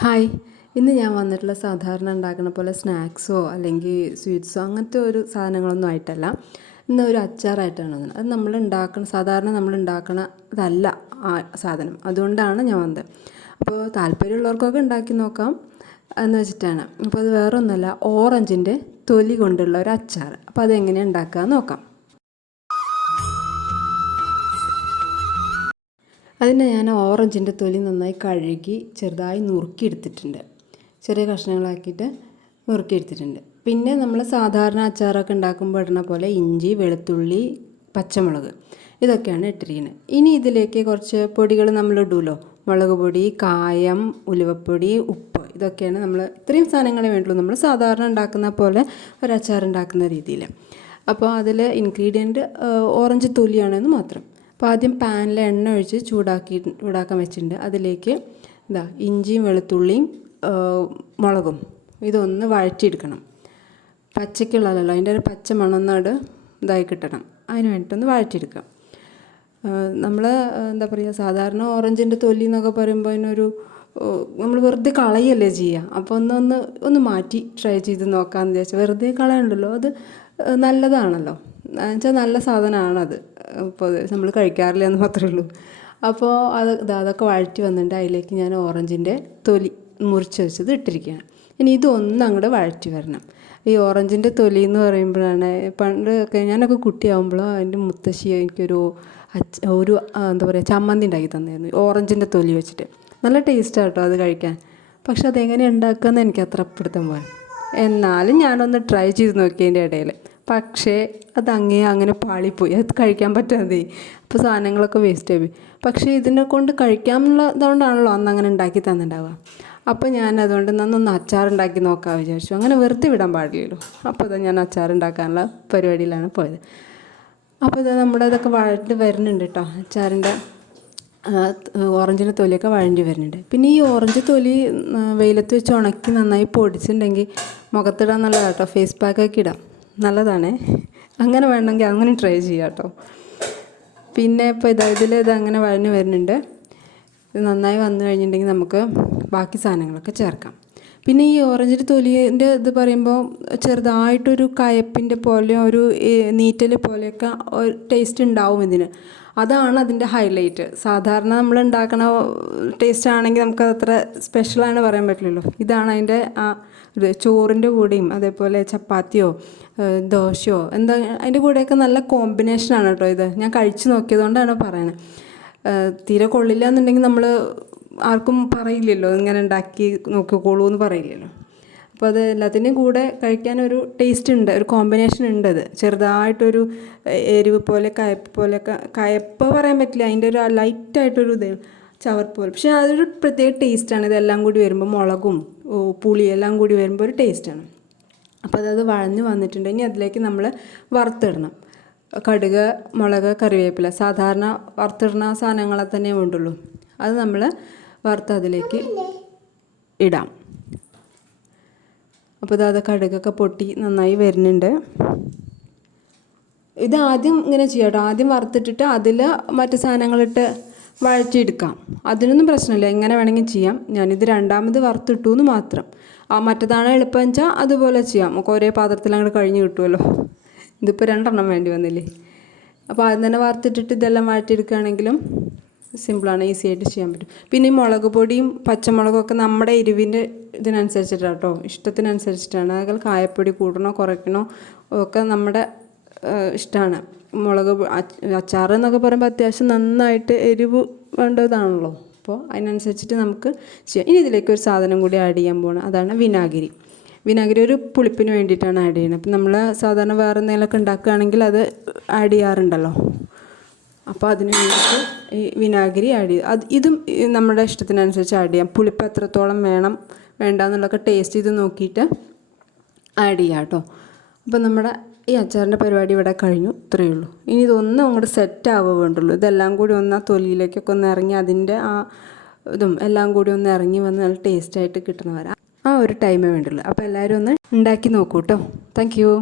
Hi, ഇന്ന് ഞാൻ വന്നിട്ടുള്ള സാധാരണ ഉണ്ടാക്കുന്ന പോലെ സ്നാക്സോ അല്ലെങ്കിൽ സ്വീറ്റ്സോ അങ്ങനത്തെ ഒരു സാധനങ്ങളൊന്നും ആയിട്ടല്ല. ഇന്ന് ഒരു അച്ചാറായിട്ടാണ് വന്നത്. അത് സാധാരണ നമ്മൾ ഉണ്ടാക്കണ ഇതല്ല ആ സാധനം. അതുകൊണ്ടാണ് ഞാൻ വന്നത്. അപ്പോൾ താല്പര്യമുള്ളവർക്കൊക്കെ ഉണ്ടാക്കി നോക്കാം എന്ന് വെച്ചിട്ടാണ്. അപ്പോൾ അത് വേറെ ഒന്നുമല്ല, ഓറഞ്ചിൻ്റെ തൊലി കൊണ്ടുള്ള ഒരു അച്ചാർ. അപ്പോൾ അതെങ്ങനെയാണ് ഉണ്ടാക്കുക നോക്കാം. അതിന് ഞാൻ ഓറഞ്ചിൻ്റെ തൊലി നന്നായി കഴുകി ചെറുതായി നുറുക്കിയെടുത്തിട്ടുണ്ട്. ചെറിയ കഷ്ണങ്ങളാക്കിയിട്ട് നുറുക്കിയെടുത്തിട്ടുണ്ട്. പിന്നെ നമ്മൾ സാധാരണ അച്ചാറൊക്കെ ഉണ്ടാക്കുമ്പോൾ ഇടുന്ന പോലെ ഇഞ്ചി, വെളുത്തുള്ളി, പച്ചമുളക് ഇതൊക്കെയാണ് ഇട്ടിരിക്കുന്നത്. ഇനി ഇതിലേക്ക് കുറച്ച് പൊടികൾ നമ്മൾ ഇടുമല്ലോ, മുളക് പൊടി, കായം, ഉലുവപ്പൊടി, ഉപ്പ്, ഇതൊക്കെയാണ് ഇത്രയും സാധനങ്ങളെ വേണ്ടുള്ളൂ നമ്മൾ സാധാരണ ഉണ്ടാക്കുന്ന പോലെ ഒരു അച്ചാർ ഉണ്ടാക്കുന്ന രീതിയിൽ. അപ്പോൾ അതിൽ ഇൻഗ്രീഡിയൻറ്റ് ഓറഞ്ച് തൊലിയാണെന്ന് മാത്രം. അപ്പോൾ ആദ്യം പാനിൽ എണ്ണ ഒഴിച്ച് ചൂടാക്കാൻ വെച്ചിട്ടുണ്ട്. അതിലേക്ക് ഇഞ്ചിയും വെളുത്തുള്ളിയും മുളകും ഇതൊന്ന് വഴറ്റിയെടുക്കണം. പച്ചക്കുള്ളതല്ലോ, അതിൻ്റെ ഒരു പച്ച മണമൊന്നോട് ഇതായി കിട്ടണം. അതിന് വേണ്ടിയിട്ടൊന്ന് വഴറ്റിയെടുക്കാം. നമ്മൾ സാധാരണ ഓറഞ്ചിൻ്റെ തൊലി എന്നൊക്കെ പറയുമ്പോൾ അതിനൊരു നമ്മൾ വെറുതെ കളയല്ലേ ചെയ്യുക. അപ്പോൾ ഒന്ന് മാറ്റി ട്രൈ ചെയ്ത് നോക്കാമെന്ന് വിചാരിച്ചു. വെറുതെ കളയണ്ടല്ലോ, അത് നല്ലതാണല്ലോ, എന്നുവെച്ചാൽ നല്ല സാധനമാണത്. അപ്പോൾ നമ്മൾ കഴിക്കാറില്ല എന്ന് മാത്രമേ ഉള്ളൂ. അപ്പോൾ അതൊക്കെ വഴറ്റി വന്നിട്ട് അതിലേക്ക് ഞാൻ ഓറഞ്ചിൻ്റെ തൊലി മുറിച്ച് വെച്ചത് ഇട്ടിരിക്കുകയാണ്. ഇനി ഇതൊന്നും അങ്ങോട്ട് വഴറ്റി വരണം. ഈ ഓറഞ്ചിൻ്റെ തൊലി എന്ന് പറയുമ്പോഴാണ് പണ്ടൊക്കെ ഞാനൊക്കെ കുട്ടിയാകുമ്പോഴോ എൻ്റെ മുത്തശ്ശി എനിക്കൊരു ചമ്മന്തി ഉണ്ടാക്കി തന്നായിരുന്നു ഓറഞ്ചിൻ്റെ തൊലി വെച്ചിട്ട്. നല്ല ടേസ്റ്റാണ് കേട്ടോ അത് കഴിക്കാൻ. പക്ഷെ അതെങ്ങനെ ഉണ്ടാക്കുകയെന്ന് എനിക്ക് അത്ര പിടുത്തം പോലെ. എന്നാലും ഞാനൊന്ന് ട്രൈ ചെയ്ത് നോക്കിയതിൻ്റെ ഇടയിൽ. പക്ഷേ അങ്ങനെ പാളിപ്പോയി. അത് കഴിക്കാൻ പറ്റാതെ അപ്പോൾ സാധനങ്ങളൊക്കെ വേസ്റ്റ് ആയി. പക്ഷേ ഇതിനെ കൊണ്ട് കഴിക്കാമെന്നുള്ളതുകൊണ്ടാണല്ലോ അന്ന് അങ്ങനെ ഉണ്ടാക്കി തന്നിട്ടുണ്ടാവുക. അപ്പോൾ ഞാൻ അതുകൊണ്ട് നന്നൊന്ന് അച്ചാറുണ്ടാക്കി നോക്കാമെന്ന് വിചാരിച്ചു. അങ്ങനെ വെറുതെ വിടാൻ പാടില്ലല്ലോ. അപ്പോൾ ഞാൻ അച്ചാറുണ്ടാക്കാനുള്ള പരിപാടിയിലാണ് പോയത്. അപ്പോൾ ഇതൊക്കെ വഴറ്റി വരുന്നുണ്ട് കേട്ടോ. അച്ചാറിൻ്റെ ഓറഞ്ചിൻ്റെ തൊലിയൊക്കെ വഴണ്ടി വരുന്നുണ്ട്. പിന്നെ ഈ ഓറഞ്ച് തൊലി വെയിലത്ത് വെച്ച് ഉണക്കി നന്നായി പൊടിച്ചിട്ടുണ്ടെങ്കിൽ മുഖത്തിടാൻ നല്ലതാണ് കേട്ടോ. ഫേസ് പാക്കൊക്കെ ഇടാം, നല്ലതാണ്. അങ്ങനെ വേണമെങ്കിൽ അങ്ങനെ ട്രൈ ചെയ്യാം കേട്ടോ. പിന്നെ ഇപ്പോൾ ഇത് അങ്ങനെ വഴഞ്ഞ് വരുന്നുണ്ട്. ഇത് നന്നായി വന്നു കഴിഞ്ഞിട്ടുണ്ടെങ്കിൽ നമുക്ക് ബാക്കി സാധനങ്ങളൊക്കെ ചേർക്കാം. പിന്നെ ഈ ഓറഞ്ചിൻ്റെ തൊലിൻ്റെ ഇത് പറയുമ്പോൾ ചെറുതായിട്ടൊരു കയപ്പിൻ്റെ പോലെ ഒരു നീറ്റൽ പോലെയൊക്കെ ഒരു ടേസ്റ്റ് ഉണ്ടാവും ഇതിന്. അതാണ് അതിൻ്റെ ഹൈലൈറ്റ്. സാധാരണ നമ്മൾ ഉണ്ടാക്കണ ടേസ്റ്റ് ആണെങ്കിൽ നമുക്കത് അത്ര സ്പെഷ്യലാണ് പറയാൻ പറ്റില്ലല്ലോ. ഇതാണ് അതിൻ്റെ ചോറിൻ്റെ കൂടെയും അതേപോലെ ചപ്പാത്തിയോ ദോശയോ അതിൻ്റെ കൂടെയൊക്കെ നല്ല കോമ്പിനേഷനാണ് കേട്ടോ ഇത്. ഞാൻ കഴിച്ച് നോക്കിയതുകൊണ്ടാണ് പറയണത്. തീരെ കൊള്ളില്ല എന്നുണ്ടെങ്കിൽ നമ്മൾ ആർക്കും പറയില്ലല്ലോ, ഇങ്ങനെ ഉണ്ടാക്കി നോക്കിക്കോളൂ എന്ന് പറയില്ലല്ലോ. അപ്പോൾ അത് എല്ലാത്തിൻ്റെയും കൂടെ കഴിക്കാനൊരു ടേസ്റ്റ് ഉണ്ട്, ഒരു കോമ്പിനേഷൻ ഉണ്ട്. അത് ചെറുതായിട്ടൊരു എരിവ് പോലെ കയപ്പ് പറയാൻ പറ്റില്ല, അതിൻ്റെ ഒരു ലൈറ്റായിട്ടൊരു ഇത് ചവർപ്പ് പോലെ. പക്ഷേ അതൊരു പ്രത്യേക ടേസ്റ്റാണ്. ഇതെല്ലാം കൂടി വരുമ്പോൾ മുളകും പുളി എല്ലാം കൂടി വരുമ്പോൾ ഒരു ടേസ്റ്റാണ്. അപ്പോൾ അത് വഴഞ്ഞ് വന്നിട്ടുണ്ട്. ഇനി അതിലേക്ക് നമ്മൾ വറുത്തിടണം. കടുക്, മുളക്, കറിവേപ്പില, സാധാരണ വറുത്തിടുന്ന സാധനങ്ങളെ തന്നെ വേണ്ടുള്ളൂ. അത് നമ്മൾ വറുത്ത് അതിലേക്ക് ഇടാം. അപ്പോൾ അത് കടുകൊക്കെ പൊട്ടി നന്നായി വരുന്നുണ്ട്. ഇത് ആദ്യം ഇങ്ങനെ ചെയ്യാം കേട്ടോ. ആദ്യം വറുത്തിട്ടിട്ട് അതിൽ മറ്റു സാധനങ്ങളിട്ട് വഴറ്റിയെടുക്കാം. അതിനൊന്നും പ്രശ്നമില്ല, എങ്ങനെ വേണമെങ്കിൽ ചെയ്യാം. ഞാനിത് രണ്ടാമത് വറുത്തിട്ടു എന്ന് മാത്രം. മറ്റേതാണ് എളുപ്പം വെച്ചാൽ അതുപോലെ ചെയ്യാം. നമുക്ക് ഒരേ പാത്രത്തിൽ അങ്ങോട്ട് കഴിഞ്ഞ് കിട്ടുമല്ലോ. ഇതിപ്പോൾ 2 വേണ്ടി വന്നില്ലേ. അപ്പോൾ ആദ്യം തന്നെ വറുത്തിട്ടിട്ട് ഇതെല്ലാം വഴറ്റിയെടുക്കുകയാണെങ്കിലും സിമ്പിളാണ്, ഈസി ആയിട്ട് ചെയ്യാൻ പറ്റും. പിന്നെ ഈ മുളക് പൊടിയും പച്ചമുളകും ഒക്കെ നമ്മുടെ എരിവിൻ്റെ ഇതിനനുസരിച്ചിട്ടാണ് കേട്ടോ, ഇഷ്ടത്തിനനുസരിച്ചിട്ടാണ്. അതിൽ കായപ്പൊടി കൂട്ടണോ കുറയ്ക്കണോ ഒക്കെ നമ്മുടെ ഇഷ്ടമാണ്. അച്ചാർ എന്നൊക്കെ പറയുമ്പോൾ അത്യാവശ്യം നന്നായിട്ട് എരിവ് വേണ്ടതാണല്ലോ. അപ്പോൾ അതിനനുസരിച്ചിട്ട് നമുക്ക് ചെയ്യാം. ഇനി ഇതിലേക്ക് ഒരു സാധനം കൂടി ആഡ് ചെയ്യാൻ പോകണം. അതാണ് വിനാഗിരി. വിനാഗിരി ഒരു പുളിപ്പിന് വേണ്ടിയിട്ടാണ് ആഡ് ചെയ്യുന്നത്. അപ്പം നമ്മൾ സാധാരണ വേറെ എന്തെങ്കിലുമൊക്കെ ഉണ്ടാക്കുകയാണെങ്കിൽ അത് ആഡ് ചെയ്യാറുണ്ടല്ലോ. അപ്പോൾ അതിന് വേണ്ടിയിട്ട് ഈ വിനാഗിരി ആഡ് ചെയ്ത് ഇതും നമ്മുടെ ഇഷ്ടത്തിനനുസരിച്ച് ആഡ് ചെയ്യാം. പുളിപ്പ് എത്രത്തോളം വേണം വേണ്ട എന്നുള്ളതൊക്കെ ടേസ്റ്റ് ചെയ്ത് നോക്കിയിട്ട് ആഡ് ചെയ്യാം കേട്ടോ. അപ്പോൾ നമ്മുടെ ഈ അച്ചാറിൻ്റെ പരിപാടി ഇവിടെ കഴിഞ്ഞു. ഇത്രയേ ഉള്ളൂ. ഇനി ഇതൊന്നും അങ്ങോട്ട് സെറ്റ് ആവുക വേണ്ടുള്ളൂ. ഇതെല്ലാം കൂടി ഒന്ന് ആ തൊലിയിലേക്കൊക്കെ ഒന്ന് ഇറങ്ങി അതിൻ്റെ ഇതും എല്ലാം കൂടി ഒന്ന് ഇറങ്ങി വന്ന് നല്ല ടേസ്റ്റായിട്ട് കിട്ടണ വരെ ആ ഒരു ടൈമേ വേണ്ടുള്ളൂ. അപ്പോൾ എല്ലാവരും ഒന്ന് ഉണ്ടാക്കി നോക്കൂ കേട്ടോ. Thank you.